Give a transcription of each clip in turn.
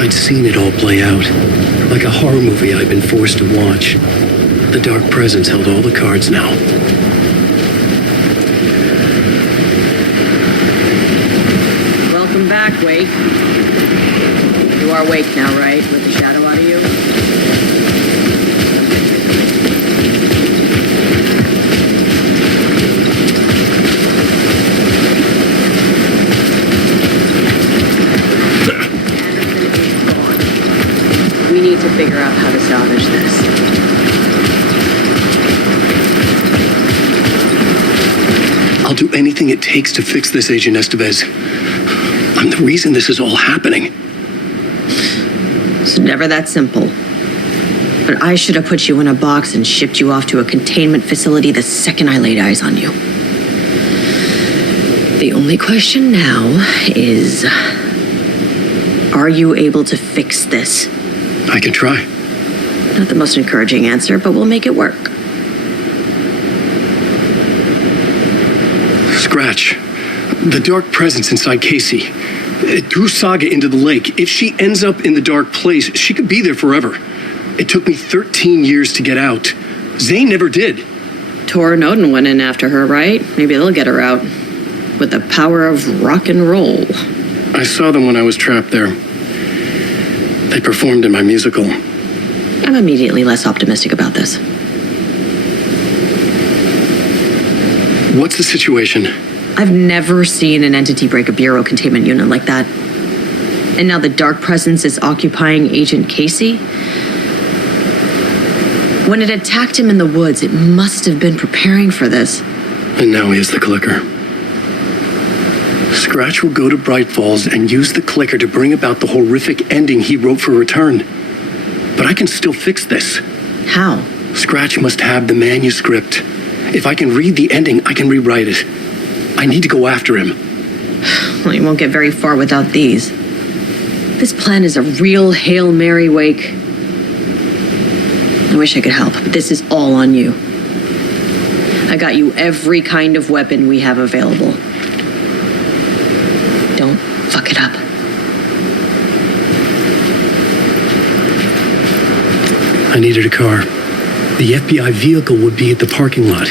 I'd seen it all play out, like a horror movie I'd been forced to watch. The dark presence held all the cards now. Welcome back, Wake. You are Wake now, right? With the shadow out of you? We need to figure out how to salvage this. I'll do anything it takes to fix this, Agent Estevez. I'm the reason this is all happening. It's never that simple. But I should have put you in a box and shipped you off to a containment facility the second I laid eyes on you. The only question now is, are you able to fix this? I can try. Not the most encouraging answer, but we'll make it work. Scratch. The dark presence inside Casey. It threw Saga into the lake. If she ends up in the dark place, she could be there forever. It took me 13 years to get out. Zane never did. Tor and Odin went in after her, right? Maybe they'll get her out. With the power of rock and roll. I saw them when I was trapped there. They performed in my musical. I'm immediately less optimistic about this. What's the situation? I've never seen an entity break a bureau containment unit like that. And now the dark presence is occupying Agent Casey? When it attacked him in the woods, it must have been preparing for this. And now he has the clicker. Scratch will go to Bright Falls and use the clicker to bring about the horrific ending he wrote for Return. But I can still fix this. How? Scratch must have the manuscript. If I can read the ending, I can rewrite it. I need to go after him. Well, you won't get very far without these. This plan is a real Hail Mary, Wake. I wish I could help, but this is all on you. I got you every kind of weapon we have available. Don't fuck it up. I needed a car. The FBI vehicle would be at the parking lot.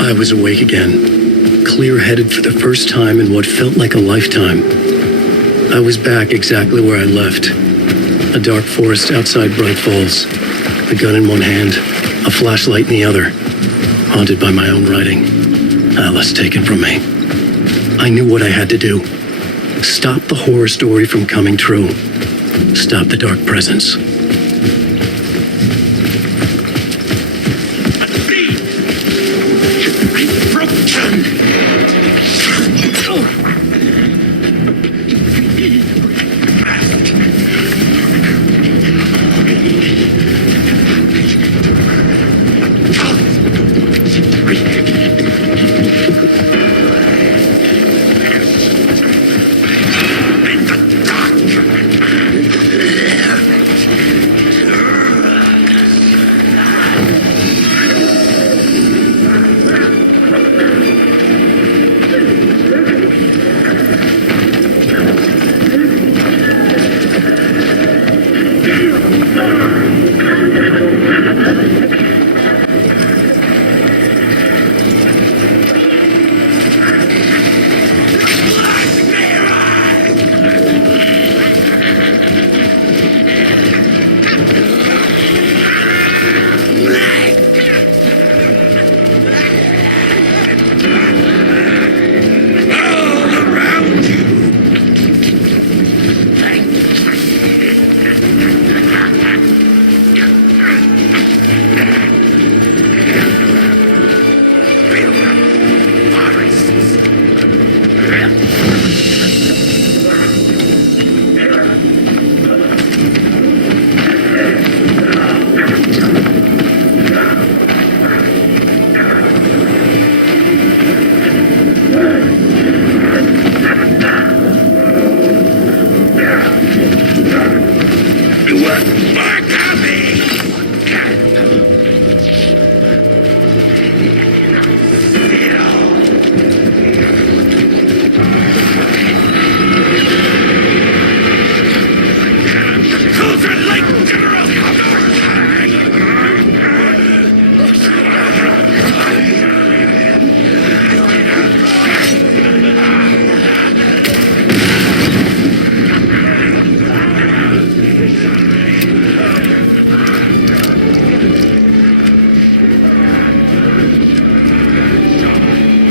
I was awake again, clear-headed for the first time in what felt like a lifetime. I was back exactly where I left. A dark forest outside Bright Falls, a gun in one hand, a flashlight in the other, haunted by my own writing. Alice taken from me. I knew what I had to do. Stop the horror story from coming true. Stop the dark presence.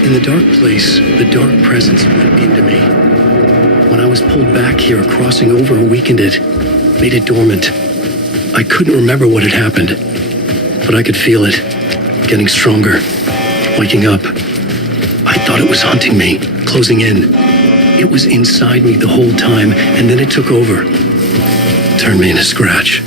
In the dark place, the dark presence went into me. When I was pulled back here, crossing over weakened it, made it dormant. I couldn't remember what had happened, but I could feel it, getting stronger, waking up. I thought it was hunting me, closing in. It was inside me the whole time, and then it took over. Turned me into scratch.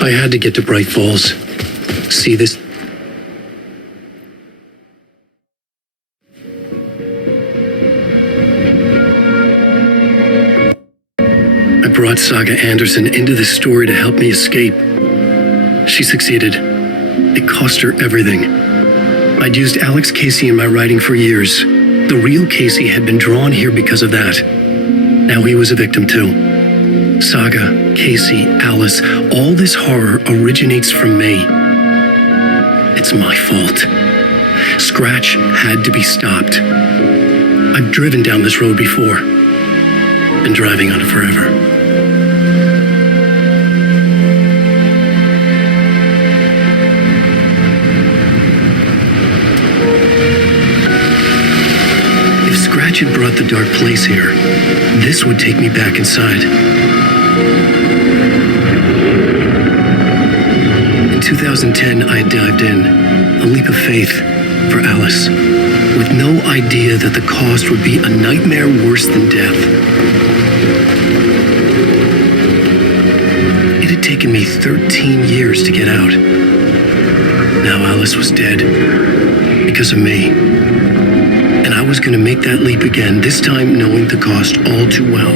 I had to get to Bright Falls. See this? I brought Saga Anderson into this story to help me escape. She succeeded. It cost her everything. I'd used Alex Casey in my writing for years. The real Casey had been drawn here because of that. Now he was a victim too. Saga, Casey, Alice, all this horror originates from me. It's my fault. Scratch had to be stopped. I've driven down this road before. Been driving on it forever. If Scratch had brought the dark place here, this would take me back inside. In 2010, I dived in, a leap of faith for Alice, with no idea that the cost would be a nightmare worse than death. It had taken me 13 years to get out. Now Alice was dead, because of me. And I was going to make that leap again, this time knowing the cost all too well.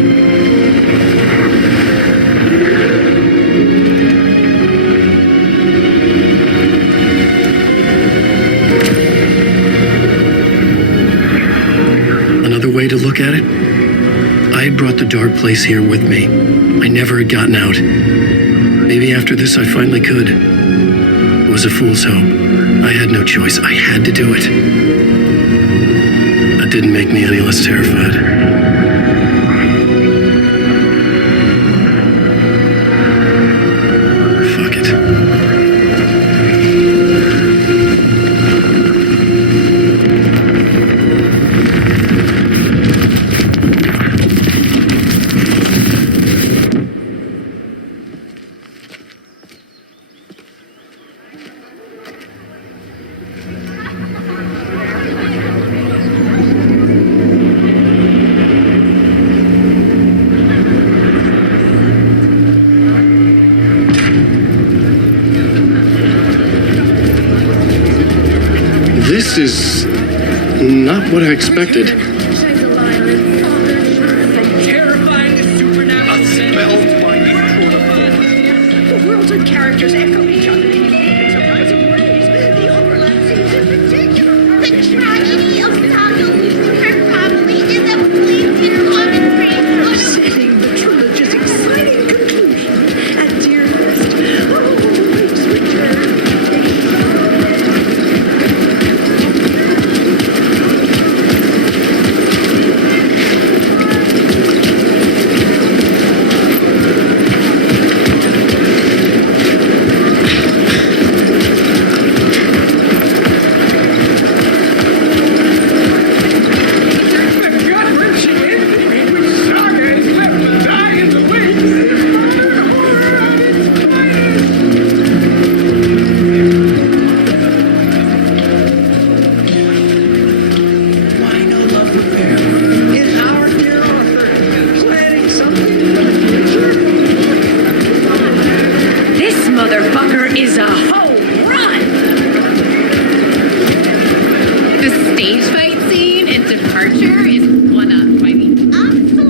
Way to look at it, I had brought the dark place here with me. I never had gotten out. Maybe after this I finally could. It was a fool's hope. I had no choice. I had to do it. That didn't make me any less terrified. This is not what I expected. The worlds and characters echo each other in surprising ways. The overlap seems in particular. The tragedy of Saga losing her family is a bleeding common phrase. Setting the trilogy's exciting conclusion. And dearest, always return. The stage fight scene in Departure is one up by me. Absolutely.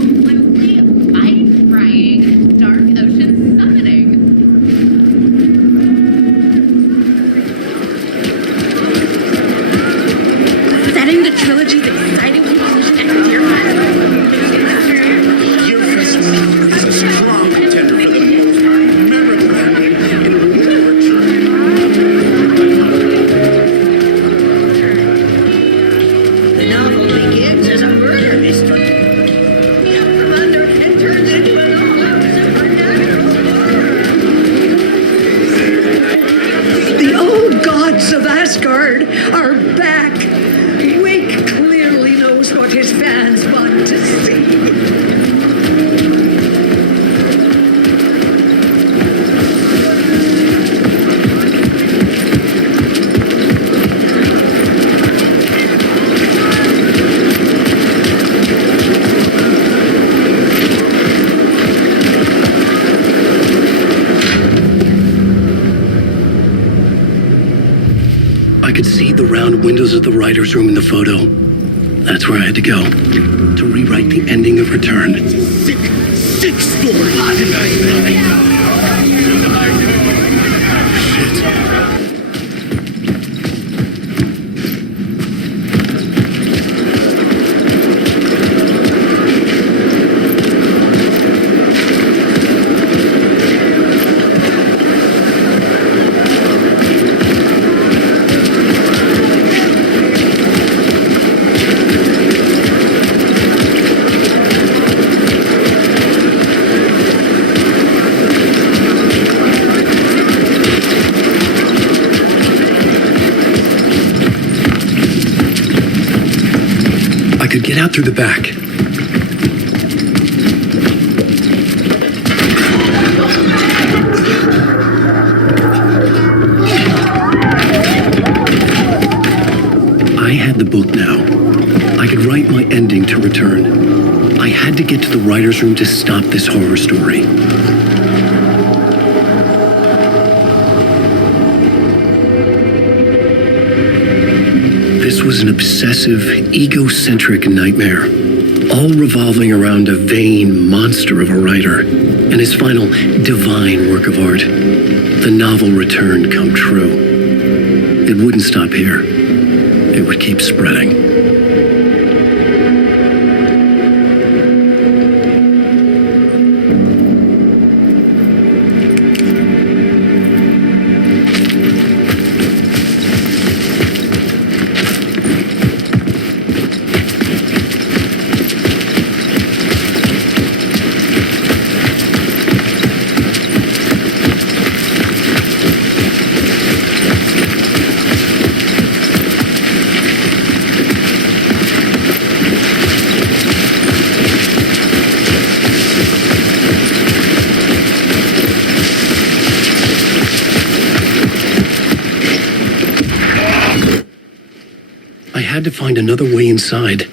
Guard are back. Wake clearly knows what his fans want to see. I could see the round windows of the writer's room in the photo. That's where I had to go, to rewrite the ending of Return. Sick story. I could get out through the back. I had the book now. I could write my ending to Return. I had to get to the writer's room to stop this horror story. This was an obsessive, egocentric nightmare, all revolving around a vain monster of a writer and his final divine work of art, the novel Return come true. It wouldn't stop here. It would keep spreading. I had to find another way inside.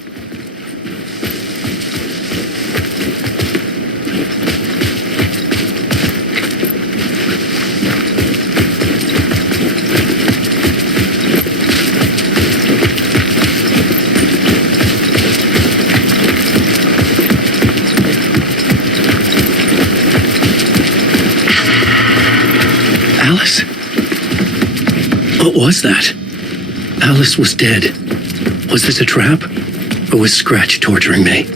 Alice? What was that? Alice was dead. Was this a trap? Or was Scratch torturing me?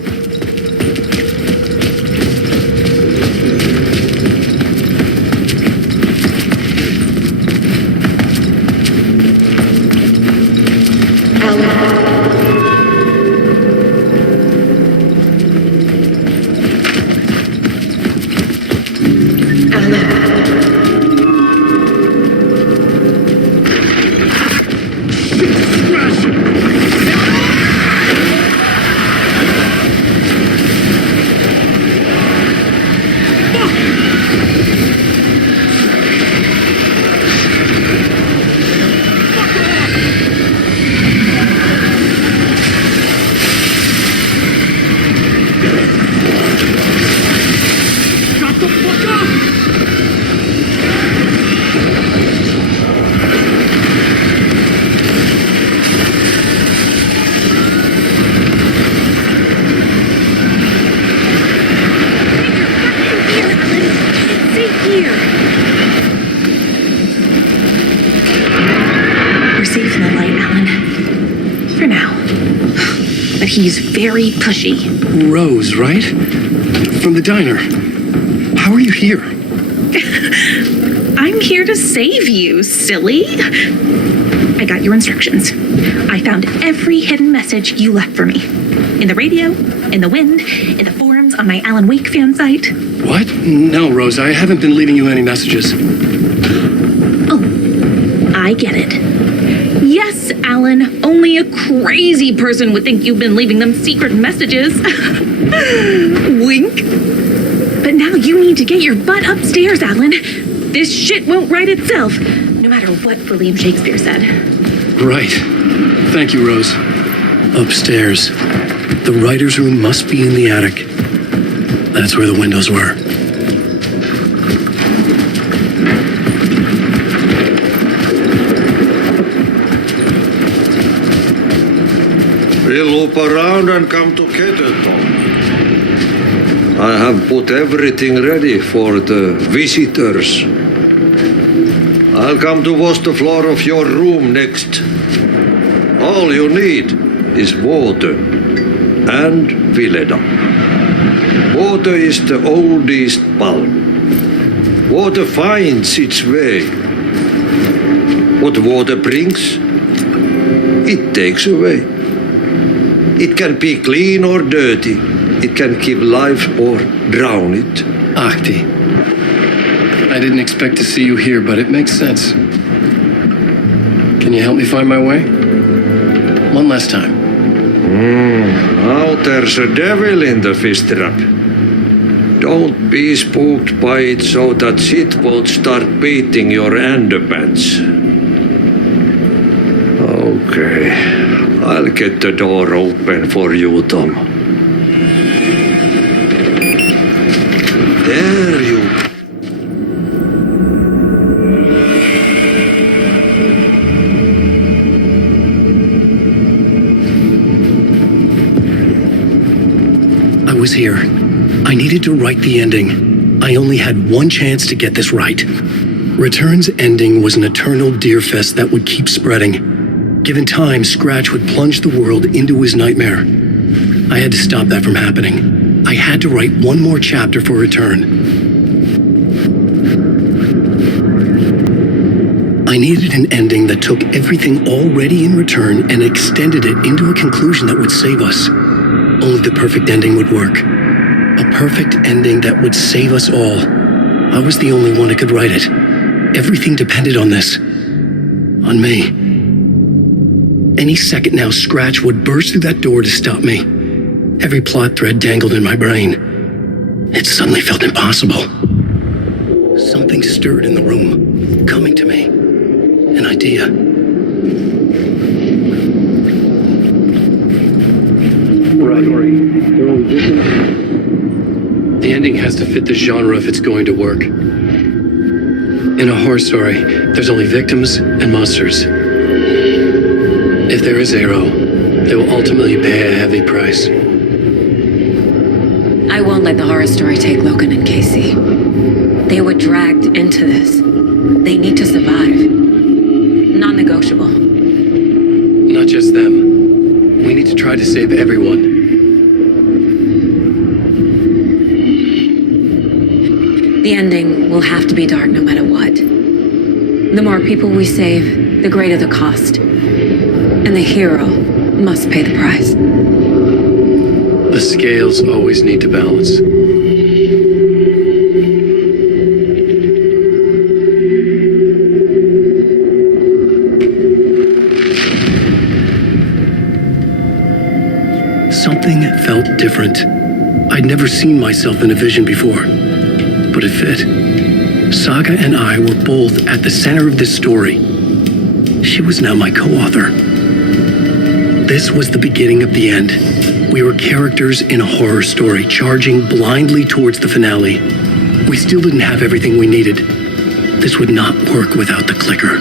He's very pushy. Rose, right? From the diner. How are you here? I'm here to save you, silly. I got your instructions. I found every hidden message you left for me. In the radio, in the wind, in the forums on my Alan Wake fan site. What? No, Rose, I haven't been leaving you any messages. Oh, I get it. Yes, Alan, only a crazy person would think you've been leaving them secret messages. Wink. But now you need to get your butt upstairs, Alan. This shit won't write itself, no matter what William Shakespeare said. Right. Thank you, Rose. Upstairs. The writer's room must be in the attic. That's where the windows were. We'll loop around and come together, Tom. I have put everything ready for the visitors. I'll come to wash the floor of your room next. All you need is water and Vileda. Water is the oldest bulb. Water finds its way. What water brings, it takes away. It can be clean or dirty. It can keep life or drown it. Ahti. I didn't expect to see you here, but it makes sense. Can you help me find my way? One last time. Now there's a devil in the fish trap. Don't be spooked by it so that shit won't start beating your underpants. Okay, I'll get the door open for you, Tom. There you go. I was here. I needed to write the ending. I only had one chance to get this right. Return's ending was an eternal deer fest that would keep spreading. Given time, Scratch would plunge the world into his nightmare. I had to stop that from happening. I had to write one more chapter for Return. I needed an ending that took everything already in Return and extended it into a conclusion that would save us. Only the perfect ending would work. A perfect ending that would save us all. I was the only one who could write it. Everything depended on this. On me. Any second now, Scratch would burst through that door to stop me. Every plot thread dangled in my brain. It suddenly felt impossible. Something stirred in the room, coming to me. An idea. The ending has to fit the genre if it's going to work. In a horror story, there's only victims and monsters. If there is Arrow, they will ultimately pay a heavy price. I won't let the horror story take Logan and Casey. They were dragged into this. They need to survive. Non-negotiable. Not just them. We need to try to save everyone. The ending will have to be dark no matter what. The more people we save, the greater the cost. And the hero must pay the price. The scales always need to balance. Something felt different. I'd never seen myself in a vision before, but it fit. Saga and I were both at the center of this story. She was now my co-author. This was the beginning of the end. We were characters in a horror story, charging blindly towards the finale. We still didn't have everything we needed. This would not work without the clicker.